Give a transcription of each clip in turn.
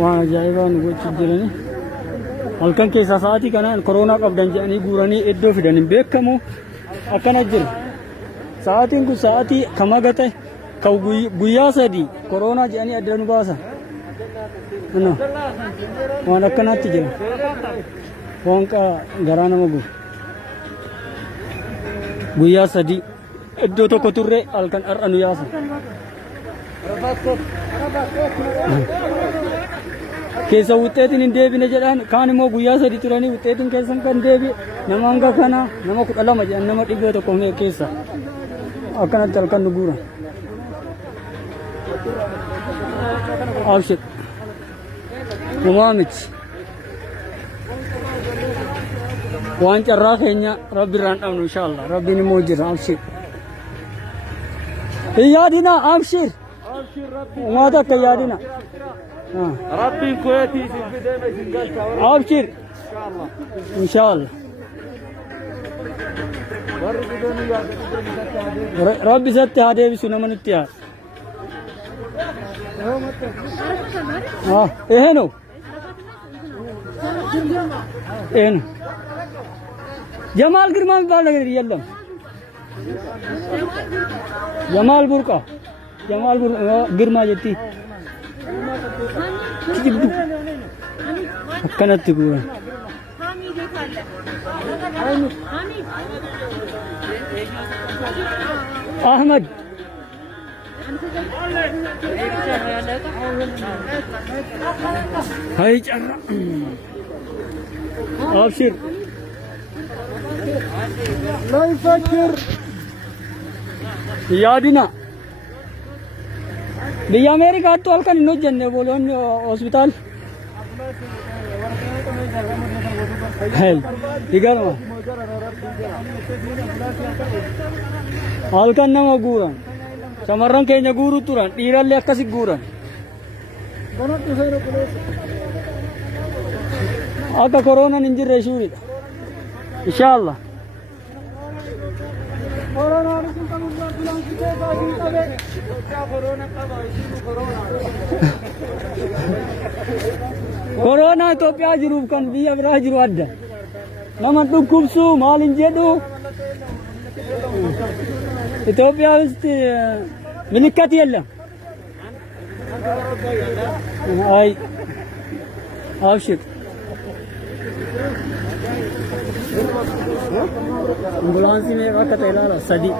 waan ajaa'ibaa nu gochuu jirani halkan keessa sa'aatii kanaan koronaa qabdan jedhanii guuranii iddoo fidan hin beekamu akkana jira sa'aatiin kun sa'aatii kamaga ta'e ka guyyaa sadii koronaa jedhanii adda nu baasan waan akkanaatti jira waan garaa nama gubu guyyaa sadii iddoo tokko turre halkan har'a nu yaasan keessa wuxxeetiin hin deebine jedhan kaan immoo guyyaa sadii turanii wuxxeetiin keessan kan deebi nama hanga kana nama 12 jedhan nama 100 keessa akkanatti halkan nu guuran abshir homaa miti waan carraa keenya rabbi irraan dhabnu inshaallah rabbiin immoo jira abshir yaadina abshir وما ذاك يادنا ربي كويتي أبشر إن شاء الله ربي ستة هذه بسنا من التيار إيه نو إيه نو جمال كرمان بالله يلا جمال بركة جمال गिरमा जती कनत पूरा अहमद हाय चर्रा अबशिर لا يفكر यादिना भैया अमेरिका तो हल्का नहीं जन्ने बोलो हॉस्पिटल है इधर में हल्का ना गुरन समरन के न गुरु तुरन ईरल ले कसी गुरन आता कोरोना निंजर रेशूरी इंशाल्लाह कोरोना तो प्याज रूप kan biya berah jiru ada nama tu kubsu malin jedu Ethiopia ist meningkat yalla ay avshik ambulance में रखा था इलाला सदी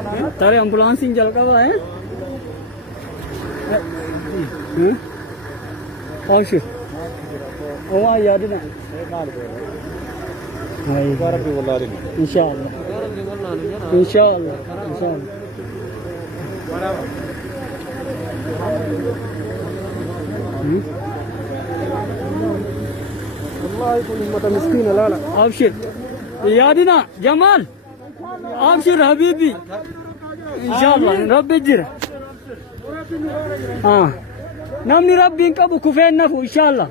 तारे एम्बुलेंस इन जल का हुआ है औषध ओ याद ना इंशाअल्लाह इंशाअल्लाह والله يكون امه مسكينه لا لا ابشر يادنا جمال ابشر حبيبي ان شاء الله ربي يجر نمني ربي انكبو كفين نفو ان شاء الله